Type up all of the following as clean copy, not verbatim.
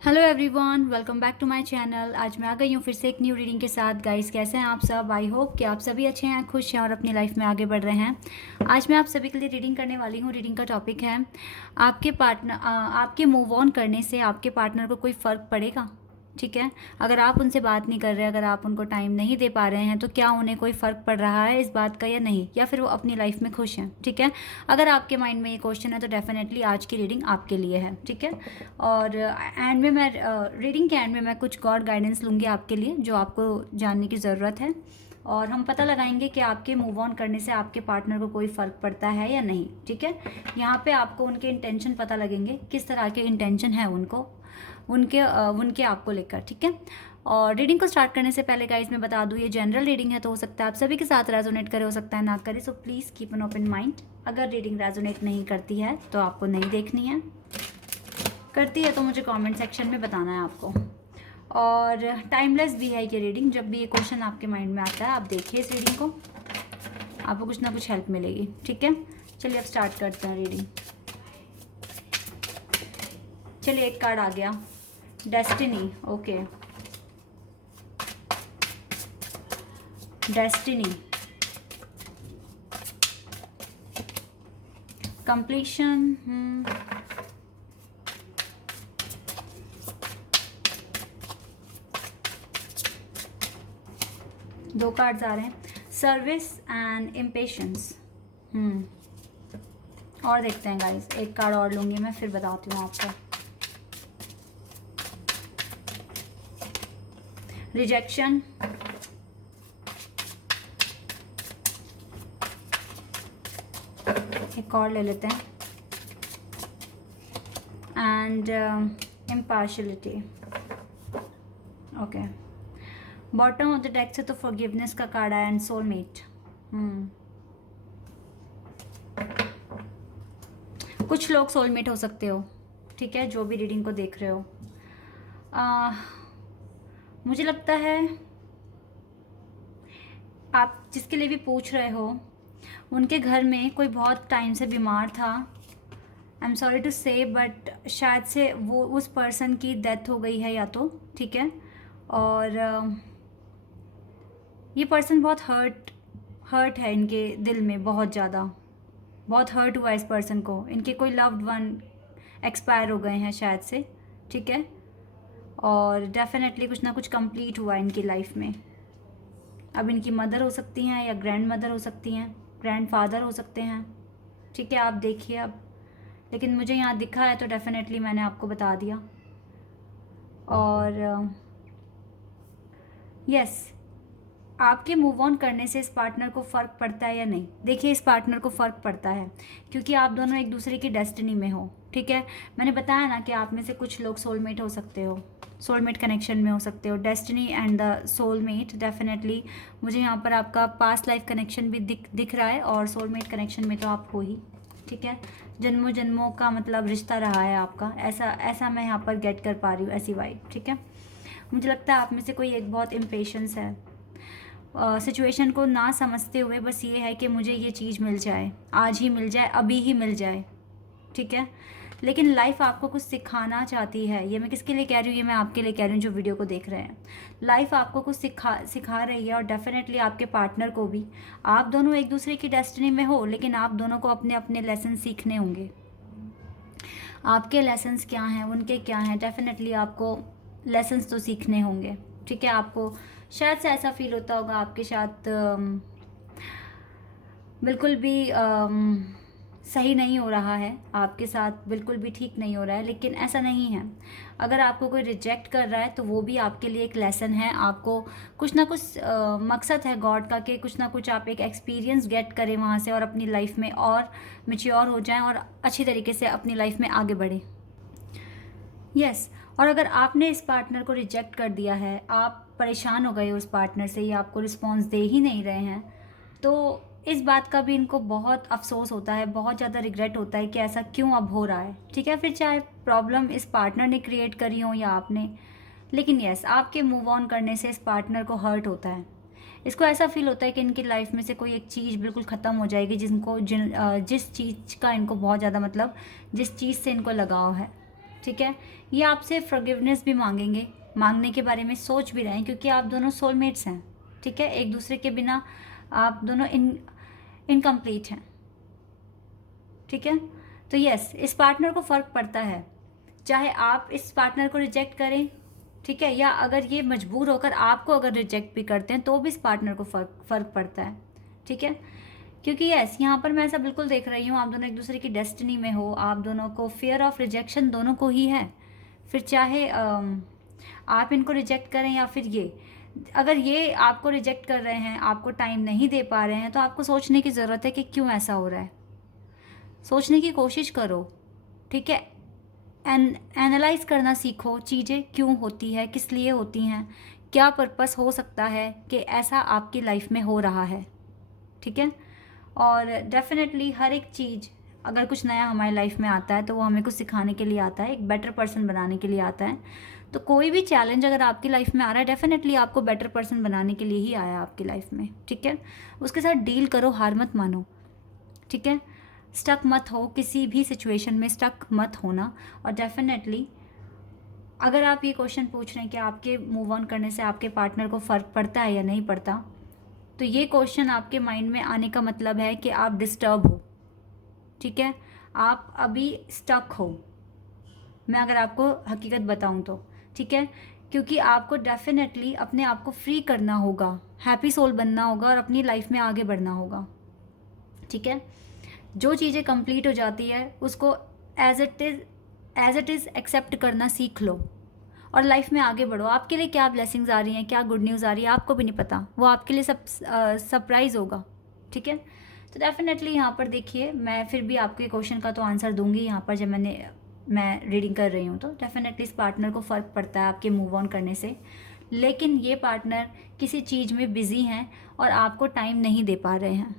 Hello everyone, welcome back to my channel. आज मैं आ गई हूँ फिर से एक न्यू रीडिंग के साथ। गाइस, कैसे हैं आप सब? आई होप कि आप सभी अच्छे हैं, खुश हैं और अपनी लाइफ में आगे बढ़ रहे हैं। आज मैं आप सभी के लिए रीडिंग करने वाली हूँ। रीडिंग का टॉपिक है आपके पार्टनर आपके मूव ऑन करने से आपके पार्टनर को कोई फ़र्क पड़ेगा। ठीक है, अगर आप उनसे बात नहीं कर रहे, अगर आप उनको टाइम नहीं दे पा रहे हैं, तो क्या उन्हें कोई फ़र्क पड़ रहा है इस बात का या नहीं, या फिर वो अपनी लाइफ में खुश हैं। ठीक है, अगर आपके माइंड में ये क्वेश्चन है तो डेफिनेटली आज की रीडिंग आपके लिए है। ठीक है, और एंड में मैं रीडिंग के एंड में मैं कुछ गॉड गाइडेंस लूँगी आपके लिए, जो आपको जानने की ज़रूरत है। और हम पता लगाएंगे कि आपके मूव ऑन करने से आपके पार्टनर को कोई फ़र्क पड़ता है या नहीं। ठीक है, यहाँ पे आपको उनके इंटेंशन पता लगेंगे, किस तरह के इंटेंशन है उनको, उनके आपको लेकर। ठीक है, और रीडिंग को स्टार्ट करने से पहले गाइस मैं बता दूं, ये जनरल रीडिंग है, तो हो सकता है आप सभी के साथ रेजोनेट करे, हो सकता है ना करे। So please keep an open mind. अगर रीडिंग रेजोनेट नहीं करती है तो आपको नहीं देखनी है, करती है तो मुझे कमेंट सेक्शन में बताना है आपको। और टाइमलेस भी है ये रीडिंग। जब भी ये क्वेश्चन आपके माइंड में आता है, आप देखिए इस रीडिंग को, आपको कुछ ना कुछ हेल्प मिलेगी। ठीक है, चलिए अब स्टार्ट करते हैं रीडिंग। चलिए, एक कार्ड आ गया, डेस्टिनी। ओके, डेस्टिनी, कंप्लीशन, दो कार्ड्स आ रहे हैं, सर्विस एंड इम्पेशंस। और देखते हैं गाइस, एक कार्ड और लूंगी मैं, फिर बताती हूँ आपको। रिजेक्शन, एक और ले लेते हैं, and impartiality. Okay, bottom of the deck से तो फॉरगिवनेस का कार्ड आया एंड सोलमेट। कुछ लोग सोलमेट हो सकते हो। ठीक है, जो भी रीडिंग को देख रहे हो, मुझे लगता है आप जिसके लिए भी पूछ रहे हो, उनके घर में कोई बहुत टाइम से बीमार था। आई एम सॉरी टू से, बट शायद से वो उस पर्सन की डेथ हो गई है या तो। ठीक है, और ये पर्सन बहुत हर्ट है, इनके दिल में बहुत ज़्यादा, बहुत हर्ट हुआ इस पर्सन को। इनके कोई लव्ड वन एक्सपायर हो गए हैं शायद से। ठीक है, और डेफिनेटली कुछ ना कुछ कंप्लीट हुआ इनकी लाइफ में। अब इनकी मदर हो सकती हैं, या ग्रैंड मदर हो सकती हैं, ग्रैंड फादर हो सकते हैं। ठीक है, आप देखिए अब, लेकिन मुझे यहाँ दिखा है तो डेफिनेटली मैंने आपको बता दिया। और यस, आपके मूव ऑन करने से इस पार्टनर को फ़र्क पड़ता है या नहीं? देखिए, इस पार्टनर को फ़र्क पड़ता है, क्योंकि आप दोनों एक दूसरे की डेस्टिनी में हो। ठीक है, मैंने बताया ना कि आप में से कुछ लोग सोलमेट हो सकते हो, सोलमेट कनेक्शन में हो सकते हो। Destiny and the soulmate, definitely मुझे यहाँ पर आपका पास्ट लाइफ कनेक्शन भी दिख रहा है, और सोलमेट कनेक्शन में तो आप हो ही। ठीक है, जन्मों जन्मों का मतलब रिश्ता रहा है आपका, ऐसा मैं यहाँ पर गेट कर पा रही हूँ, ऐसी वाइब। ठीक है, मुझे लगता है आप में से कोई एक बहुत इम्पेशंस है, सिचुएशन को ना समझते हुए बस ये है कि मुझे ये चीज़ मिल जाए, आज ही मिल जाए, अभी ही मिल जाए। ठीक है, लेकिन लाइफ आपको कुछ सिखाना चाहती है। ये मैं किसके लिए कह रही हूँ? ये मैं आपके लिए कह रही हूँ जो वीडियो को देख रहे हैं। लाइफ आपको कुछ सिखा रही है, और डेफिनेटली आपके पार्टनर को भी। आप दोनों एक दूसरे की डेस्टिनी में हो, लेकिन आप दोनों को अपने अपने लेसन सीखने होंगे। आपके लेसन्स क्या हैं, उनके क्या हैं, डेफिनेटली आपको लेसन्स तो सीखने होंगे। ठीक है, आपको शायद से ऐसा फील होता होगा आपके साथ बिल्कुल भी सही नहीं हो रहा है, आपके साथ बिल्कुल भी ठीक नहीं हो रहा है, लेकिन ऐसा नहीं है। अगर आपको कोई रिजेक्ट कर रहा है तो वो भी आपके लिए एक लेसन है। आपको कुछ ना कुछ मकसद है गॉड का, कि कुछ ना कुछ आप एक एक्सपीरियंस गेट करें वहाँ से, और अपनी लाइफ में और मैच्योर हो जाएं, और अच्छी तरीके से अपनी लाइफ में आगे बढ़ें। यस, और अगर आपने इस पार्टनर को रिजेक्ट कर दिया है, आप परेशान हो गए उस पार्टनर से, या आपको रिस्पॉन्स दे ही नहीं रहे हैं, तो इस बात का भी इनको बहुत अफसोस होता है, बहुत ज़्यादा रिग्रेट होता है कि ऐसा क्यों अब हो रहा है। ठीक है, फिर चाहे प्रॉब्लम इस पार्टनर ने क्रिएट करी हो या आपने, लेकिन यस, आपके मूव ऑन करने से इस पार्टनर को हर्ट होता है। इसको ऐसा फील होता है कि इनकी लाइफ में से कोई एक चीज़ बिल्कुल ख़त्म हो जाएगी, जिस चीज़ का इनको बहुत ज़्यादा मतलब, जिस चीज़ से इनको लगाव है। ठीक है। ये आपसे फॉरगिवनेस भी मांगेंगे, मांगने के बारे में सोच भी रहे हैं, क्योंकि आप दोनों सोलमेट्स हैं, ठीक है। एक दूसरे के बिना आप दोनों इनकम्प्लीट हैं, ठीक है। तो यस, इस पार्टनर को फ़र्क पड़ता है, चाहे आप इस पार्टनर को रिजेक्ट करें, ठीक है, या अगर ये मजबूर होकर आपको अगर रिजेक्ट भी करते हैं तो भी इस पार्टनर को फ़र्क पड़ता है, ठीक है। क्योंकि यस, यहाँ पर मैं ऐसा बिल्कुल देख रही हूँ, आप दोनों एक दूसरे की डेस्टिनी में हो, आप दोनों को फियर ऑफ रिजेक्शन दोनों को ही है। फिर चाहे आप इनको रिजेक्ट करें या फिर ये, अगर ये आपको रिजेक्ट कर रहे हैं, आपको टाइम नहीं दे पा रहे हैं, तो आपको सोचने की ज़रूरत है कि क्यों ऐसा हो रहा है। सोचने की कोशिश करो, ठीक है। एनालाइज करना सीखो, चीज़ें क्यों होती है, किस लिए होती हैं, क्या पर्पस हो सकता है कि ऐसा आपकी लाइफ में हो रहा है, ठीक है। और डेफिनेटली हर एक चीज़, अगर कुछ नया हमारी लाइफ में आता है तो वो हमें कुछ सिखाने के लिए आता है, एक बेटर पर्सन बनाने के लिए आता है। तो कोई भी चैलेंज अगर आपकी लाइफ में आ रहा है, डेफिनेटली आपको बेटर पर्सन बनाने के लिए ही आया है आपकी लाइफ में, ठीक है। उसके साथ डील करो, हार मत मानो, ठीक है। स्टक मत हो, किसी भी सिचुएशन में स्टक मत होना। और डेफिनेटली अगर आप ये क्वेश्चन पूछ रहे हैं कि आपके मूव ऑन करने से आपके पार्टनर को फ़र्क पड़ता है या नहीं पड़ता, तो ये क्वेश्चन आपके माइंड में आने का मतलब है कि आप डिस्टर्ब हो, ठीक है। आप अभी स्टक हो, मैं अगर आपको हकीकत बताऊं तो, ठीक है। क्योंकि आपको डेफिनेटली अपने आप को फ्री करना होगा, हैप्पी सोल बनना होगा और अपनी लाइफ में आगे बढ़ना होगा, ठीक है। जो चीज़ें कंप्लीट हो जाती है उसको एज इट इज़ एक्सेप्ट करना सीख लो और लाइफ में आगे बढ़ो। आपके लिए क्या ब्लेसिंग्स आ रही हैं, क्या गुड न्यूज़ आ रही है, आपको भी नहीं पता, वो आपके लिए सब सरप्राइज़ होगा, ठीक है। तो डेफिनेटली यहाँ पर देखिए, मैं फिर भी आपके क्वेश्चन का तो आंसर दूंगी यहाँ पर, जब मैं रीडिंग कर रही हूँ, तो डेफिनेटली इस पार्टनर को फ़र्क पड़ता है आपके मूव ऑन करने से, लेकिन ये पार्टनर किसी चीज़ में बिज़ी हैं और आपको टाइम नहीं दे पा रहे हैं,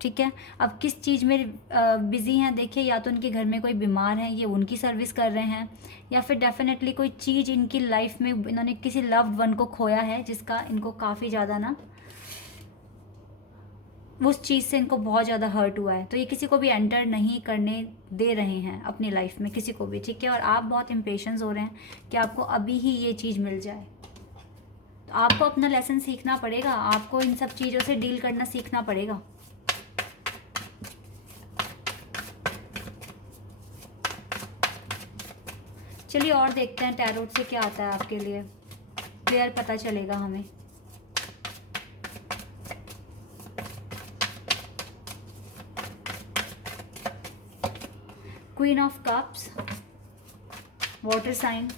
ठीक है। अब किस चीज़ में बिज़ी हैं, देखिए, या तो उनके घर में कोई बीमार है, ये उनकी सर्विस कर रहे हैं, या फिर डेफिनेटली कोई चीज़ इनकी लाइफ में इन्होंने किसी लव्ड वन को खोया है, जिसका इनको काफ़ी ज़्यादा ना, उस चीज़ से इनको बहुत ज़्यादा हर्ट हुआ है, तो ये किसी को भी एंटर नहीं करने दे रहे हैं अपनी लाइफ में, किसी को भी, ठीक है। और आप बहुत इम्पेशेंस हो रहे हैं कि आपको अभी ही ये चीज़ मिल जाए। तो आपको अपना लेसन सीखना पड़ेगा, आपको इन सब चीज़ों से डील करना सीखना पड़ेगा। चलिए और देखते हैं टैरोट से क्या आता है आपके लिए, क्लियर पता चलेगा हमें। Queen of cups, water sign,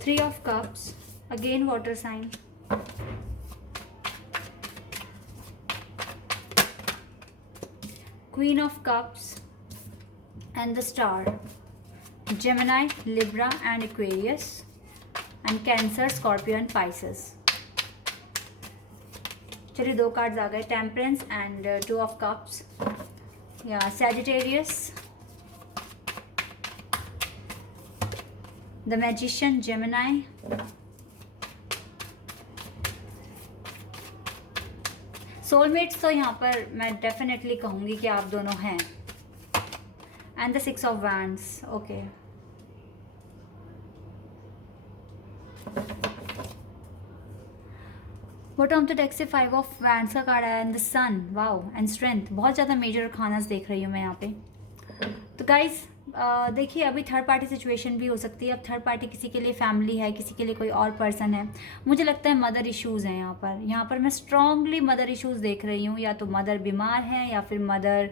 three of cups, again water sign, Queen of Cups and the Star, Gemini, Libra and Aquarius, and Cancer, Scorpio and Pisces. चलिए 2 कार्ड्स आ गए, Temperance and 2 of Cups, या Sagittarius, the Magician, Gemini, soulmates तो यहाँ पर मैं definitely कहूँगी कि आप दोनों हैं, and the 6 of wands, okay. Bottom of the deck से 5 ऑफ वैंड्स का कार्ड आया, and the sun, wow, and strength. बहुत ज़्यादा मेजर खानास देख रही हूँ मैं यहाँ पे। तो गाइस देखिए, अभी थर्ड पार्टी सिचुएशन भी हो सकती है। अब थर्ड पार्टी किसी के लिए फैमिली है, किसी के लिए कोई और पर्सन है। मुझे लगता है मदर इश्यूज़ हैं यहाँ पर मैं स्ट्रांगली मदर इश्यूज़ देख रही हूँ। या तो मदर बीमार है, या फिर मदर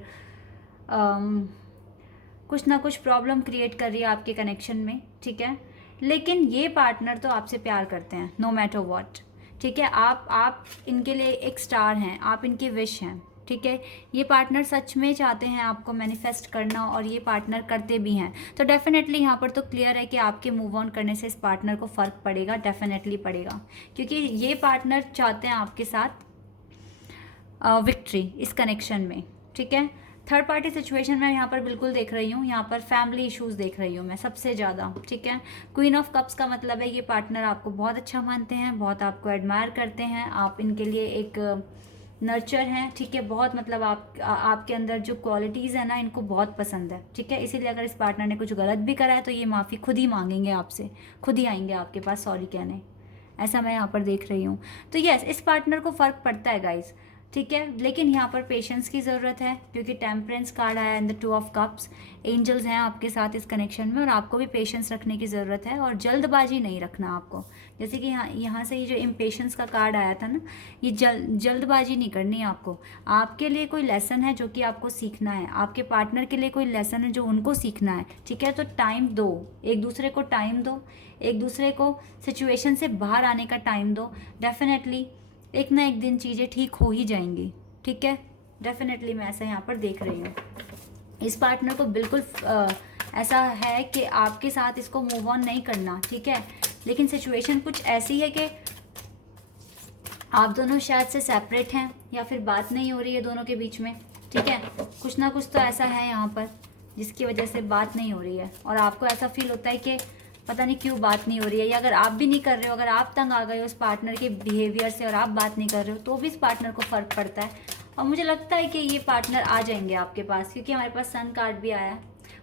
कुछ ना कुछ प्रॉब्लम क्रिएट कर रही है आपके कनेक्शन में, ठीक है। लेकिन ये पार्टनर तो आपसे प्यार करते हैं, नो मैटर व्हाट, ठीक है। आप इनके लिए एक स्टार हैं, आप इनकी विश हैं, ठीक है। ये पार्टनर सच में चाहते हैं आपको मैनिफेस्ट करना, और ये पार्टनर करते भी हैं। तो डेफिनेटली यहाँ पर तो क्लियर है कि आपके मूव ऑन करने से इस पार्टनर को फ़र्क पड़ेगा, डेफिनेटली पड़ेगा, क्योंकि ये पार्टनर चाहते हैं आपके साथ विक्ट्री इस कनेक्शन में, ठीक है। थर्ड पार्टी सिचुएशन मैं यहाँ पर बिल्कुल देख रही हूँ, यहाँ पर फैमिली इश्यूज देख रही हूँ मैं सबसे ज़्यादा, ठीक है। क्वीन ऑफ कप्स का मतलब है ये पार्टनर आपको बहुत अच्छा मानते हैं, बहुत आपको एडमायर करते हैं, आप इनके लिए एक नर्चर हैं, ठीक है। बहुत मतलब आपके अंदर जो क्वालिटीज़ है ना, इनको बहुत पसंद है, ठीक है। इसीलिए अगर इस पार्टनर ने कुछ गलत भी करा है तो ये माफ़ी खुद ही मांगेंगे आपसे, खुद ही आएंगे आपके पास सॉरी कहने, ऐसा मैं यहाँ पर देख रही हूँ। तो यस, इस पार्टनर को फ़र्क पड़ता है गाइज, ठीक है। लेकिन यहाँ पर पेशेंस की ज़रूरत है, क्योंकि टेम्परेंस कार्ड आया and the 2 of cups, angels हैं आपके साथ इस कनेक्शन में, और आपको भी पेशेंस रखने की ज़रूरत है और जल्दबाजी नहीं रखना आपको। जैसे कि यहाँ से ये जो इम्पेशेंस का कार्ड आया था ना, ये जल्दबाजी नहीं करनी है आपको। आपके लिए कोई लेसन है जो कि आपको सीखना है, आपके पार्टनर के लिए कोई लेसन है जो उनको सीखना है, ठीक है। तो टाइम दो, एक दूसरे को टाइम दो, एक दूसरे को सिचुएशन से बाहर आने का टाइम दो। डेफिनेटली एक ना एक दिन चीज़ें ठीक हो ही जाएंगी, ठीक है। डेफिनेटली मैं ऐसा यहाँ पर देख रही हूँ। इस पार्टनर को बिल्कुल ऐसा है कि आपके साथ इसको मूव ऑन नहीं करना, ठीक है। लेकिन सिचुएशन कुछ ऐसी है कि आप दोनों शायद से सेपरेट हैं या फिर बात नहीं हो रही है दोनों के बीच में, ठीक है। कुछ ना कुछ तो ऐसा है यहाँ पर जिसकी वजह से बात नहीं हो रही है, और आपको ऐसा फील होता है कि पता नहीं क्यों बात नहीं हो रही है, या अगर आप भी नहीं कर रहे हो, अगर आप तंग आ गए हो उस पार्टनर के बिहेवियर से और आप बात नहीं कर रहे हो, तो भी इस पार्टनर को फ़र्क पड़ता है। और मुझे लगता है कि ये पार्टनर आ जाएंगे आपके पास, क्योंकि हमारे पास सन कार्ड भी आया है,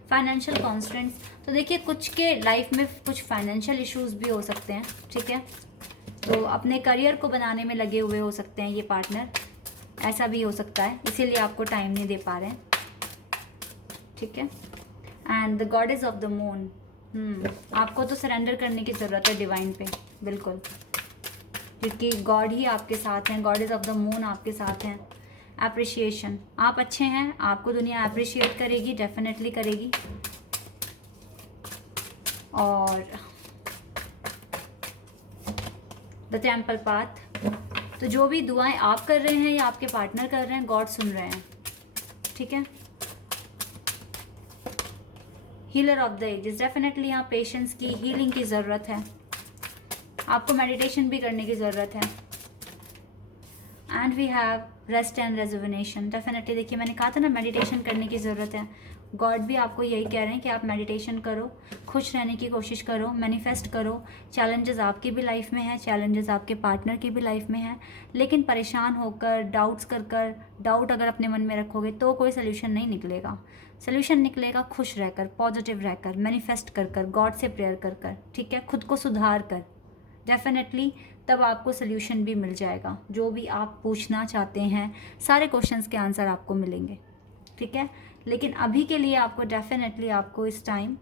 फाइनेंशियल कॉन्स्टेंट्स। तो देखिए, कुछ के लाइफ में कुछ फाइनेंशियल इश्यूज़ भी हो सकते हैं, ठीक है। तो अपने करियर को बनाने में लगे हुए हो सकते हैं ये पार्टनर, ऐसा भी हो सकता है, इसीलिए आपको टाइम नहीं दे पा रहे हैं, ठीक है। And the goddess of the moon, आपको तो सरेंडर करने की ज़रूरत है डिवाइन पे, बिल्कुल, क्योंकि गॉड ही आपके साथ हैं, गॉडेस ऑफ द मून आपके साथ हैं। अप्रिशिएशन, आप अच्छे हैं, आपको दुनिया अप्रिशिएट करेगी, डेफिनेटली करेगी। और द टेम्पल पाथ, तो जो भी दुआएं आप कर रहे हैं या आपके पार्टनर कर रहे हैं, गॉड सुन रहे हैं, ठीक है। Healer of the ages, definitely यहाँ पेशेंस की, हीलिंग की ज़रूरत है, आपको मेडिटेशन भी करने की ज़रूरत है। And we have rest and rejuvenation, definitely देखिए मैंने कहा था ना मेडिटेशन करने की ज़रूरत है। गॉड भी आपको यही कह रहे हैं कि आप मेडिटेशन करो, खुश रहने की कोशिश करो, मैनिफेस्ट करो। चैलेंजेस आपकी भी लाइफ में हैं, चैलेंजेस आपके पार्टनर की भी लाइफ में हैं, लेकिन परेशान होकर डाउट्स कर डाउट अगर अपने मन में रखोगे तो कोई सोल्यूशन नहीं निकलेगा। सोल्यूशन निकलेगा खुश रहकर, पॉजिटिव रहकर, मैनिफेस्ट कर गॉड से प्रेयर कर, ठीक है, खुद को सुधार कर। डेफिनेटली तब आपको सोल्यूशन भी मिल जाएगा, जो भी आप पूछना चाहते हैं सारे क्वेश्चंस के आंसर आपको मिलेंगे, ठीक है। लेकिन अभी के लिए आपको डेफिनेटली आपको इस टाइम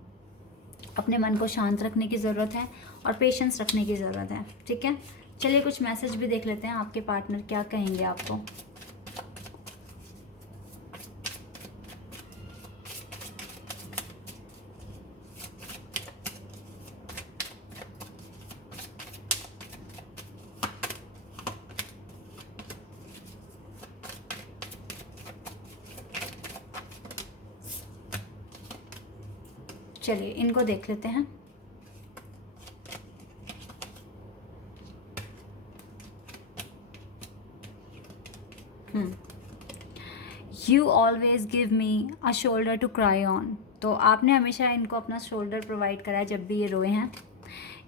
अपने मन को शांत रखने की ज़रूरत है और पेशेंस रखने की ज़रूरत है, ठीक है। चलिए कुछ मैसेज भी देख लेते हैं, आपके पार्टनर क्या कहेंगे आपको। चलिए इनको देख लेते हैं। You always give me a shoulder to cry on, तो आपने हमेशा इनको अपना शोल्डर प्रोवाइड करा है जब भी ये रोए हैं।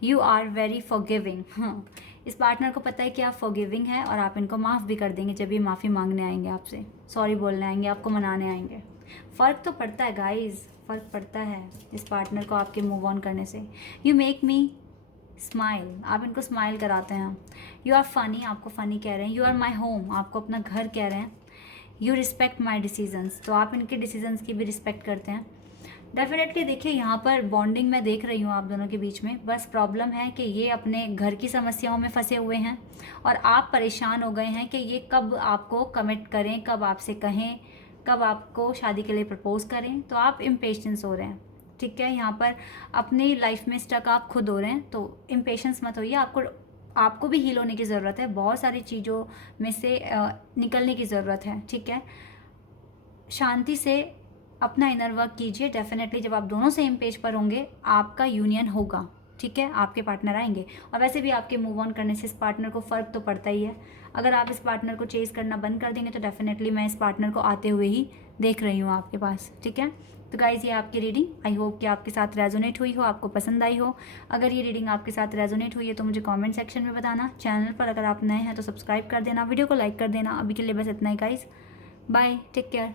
यू आर वेरी फॉरगिविंग, हाँ, इस पार्टनर को पता है कि आप फॉरगिविंग हैं और आप इनको माफ़ भी कर देंगे जब ये माफ़ी मांगने आएंगे आपसे, सॉरी बोलने आएंगे, आपको मनाने आएंगे। फ़र्क तो पड़ता है गाइज़, फ़र्क पड़ता है इस पार्टनर को आपके मूव ऑन करने से। यू मेक मी स्माइल, आप इनको स्माइल कराते हैं। यू आर फ़नी, आपको फ़नी कह रहे हैं। यू आर माई होम, आपको अपना घर कह रहे हैं। यू रिस्पेक्ट माई डिसीजंस, तो आप इनके डिसीजंस की भी रिस्पेक्ट करते हैं। डेफिनेटली देखिए यहाँ पर बॉन्डिंग मैं देख रही हूँ आप दोनों के बीच में, बस प्रॉब्लम है कि ये अपने घर की समस्याओं में फंसे हुए हैं और आप परेशान हो गए हैं कि ये कब आपको कमिट करें, कब आपसे कहें, कब आपको शादी के लिए प्रपोज़ करें। तो आप इम्पेशेंस हो रहे हैं, ठीक है। यहाँ पर अपनी लाइफ में स्टक आप खुद हो रहे हैं, तो इम्पेशेंस मत होइए। आपको भी हील होने की ज़रूरत है, बहुत सारी चीज़ों में से निकलने की ज़रूरत है, ठीक है। शांति से अपना इनर वर्क कीजिए। डेफिनेटली जब आप दोनों सेम पेज पर होंगे आपका यूनियन होगा, ठीक है, आपके पार्टनर आएंगे। और वैसे भी आपके मूव ऑन करने से इस पार्टनर को फ़र्क तो पड़ता ही है। अगर आप इस पार्टनर को चेज़ करना बंद कर देंगे तो डेफिनेटली मैं इस पार्टनर को आते हुए ही देख रही हूँ आपके पास, ठीक है। तो गाइज़ ये आपकी रीडिंग, आई होप कि आपके साथ रेजोनेट हुई हो, आपको पसंद आई हो। अगर ये रीडिंग आपके साथ रेजोनेट हुई है तो मुझे कमेंट सेक्शन में बताना। चैनल पर अगर आप नए हैं तो सब्सक्राइब कर देना, वीडियो को लाइक कर देना। अभी के लिए बस इतना ही गाइज़, बाय, टेक केयर।